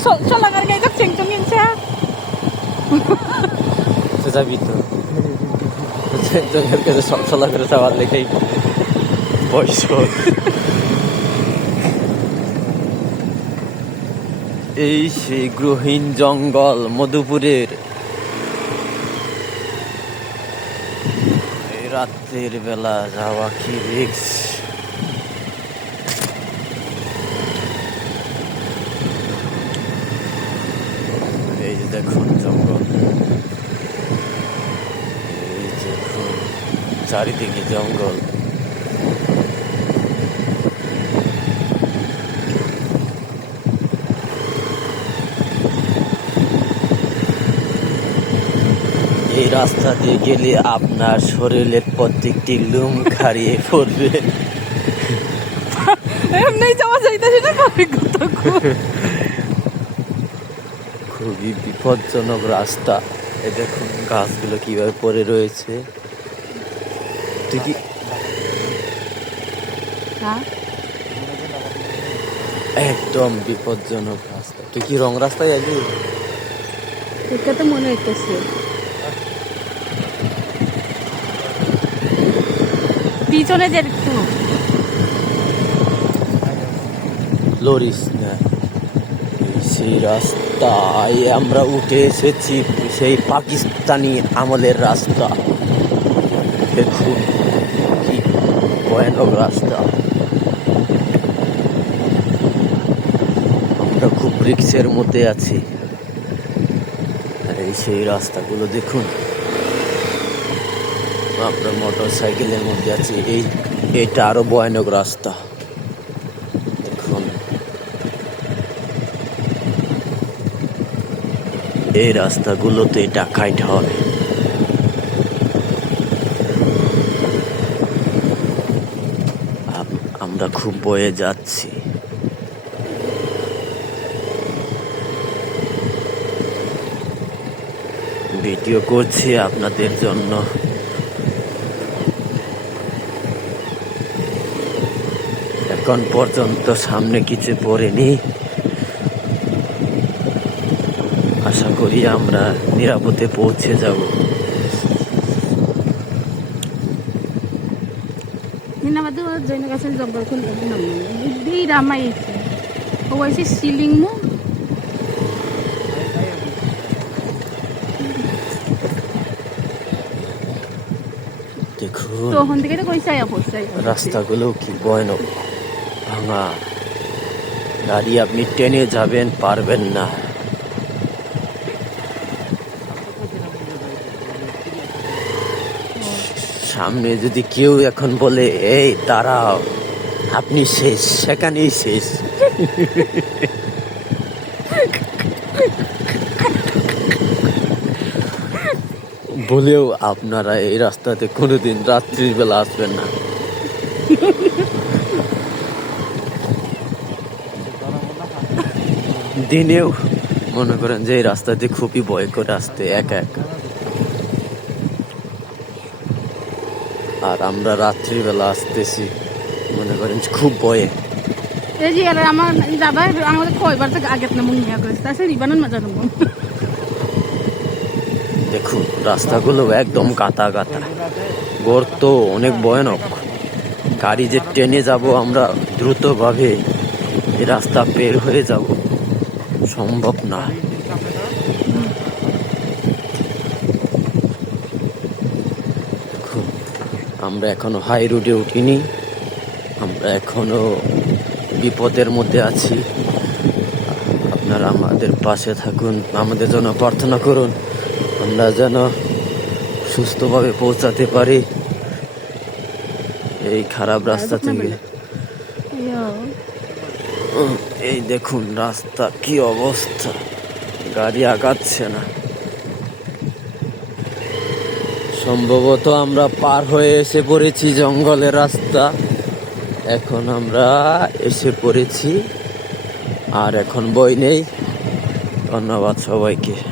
ngayon, singtungin siya. তো যাবি তো জঙ্গের কাছে সব চলা করে যাওয়ার লেখাই বয়স এই সেই গ্রহীন জঙ্গল মধুপুরের রাত্রের বেলা যাওয়া কি রিক্স এই যে দেখুন জঙ্গল এই দেখুন চারিদিকে জঙ্গল। এই রাস্তা দিয়ে গেলে আপনার শরীরের প্রত্যেকটি লুম খারিয়ে পড়বে। এমনি যাওয়া যাইতেছে না। খুবই বিপজ্জনক রাস্তা। এ দেখুন গাছগুলো কীভাবে পড়ে রয়েছে। তুই কি? হ্যাঁ? একদম বিপজ্জনক রাস্তা। তুই কি রং রাস্তায় আলি এটা তো মনে হইতেছে। পিছনে যে একটু। লরিস না। সেই রাস্তায় আমরা উঠে এসেছি সেই পাকিস্তানি আমলের রাস্তা। দেখুন। কি ভয়ানক রাস্তা। আমরা খুব রিক্সের মধ্যে আছি। আর এই সেই রাস্তাগুলো দেখুন। আমরা মোটর সাইকেলের মধ্যে আছি। এই এটা আরও ভয়ানক রাস্তা। দেখুন। এই রাস্তাগুলোতে ডাকাইট হবে। আমরা খুব বয়ে যাচ্ছি। ভিডিও করছি আপনাদের জন্য। এখন পর্যন্ত সামনে কিছু পড়েনি। আশা করি আমরা নিরাপদে পৌঁছে যাব। জিনাবাদ জয়নগাছের জঙ্গল খুব একদম খুবই রামাই। হয়েছে সিলিং মু রাস্তাগুলো কি ভয়ানক। ভাঙা। গাড়ি আপনি ট্রেনে যাবেন পারবেন না। সামনে যদি কেউ এখন বলে, এই, দাঁড়াও, আপনি শেষ, সেখানেই শেষ। বলেও আপনারা এই রাস্তাতে কোনোদিন রাত্রির বেলা আসবেন না। দিনেও মনে করেন যে এই রাস্তাতে খুবই ভয় করে আসতে, একা একা। আর আমরা রাত্রিবেলা আসতেছি মনে করেন খুব ভয়ে। এই যে আমার দাদা আমাদের কয়বার থেকে আগে না মন নিয়া করেছে মাজা নব দেখুন রাস্তাগুলো একদম গাতা গাতা গর্ত অনেক ভয়ানক। গাড়ি যে ট্রেনে যাব আমরা দ্রুতভাবে এই রাস্তা বের হয়ে যাব। সম্ভব না। আমরা এখনও হাই রোডে উঠিনি। আমরা এখনও বিপদের মধ্যে আছি। আপনারা আমাদের পাশে থাকুন আমাদের জন্য প্রার্থনা করুন। আমরা যেন সুস্থভাবে পৌঁছাতে পারি। এই খারাপ রাস্তা থেকে। এই দেখুন রাস্তা কি অবস্থা। গাড়ি আগাচ্ছে না। সম্ভবত আমরা পার হয়ে এসে পড়েছি জঙ্গলের রাস্তা। এখন আমরা এসে পড়েছি। আর এখন বই নেই। ধন্যবাদ সবাইকে।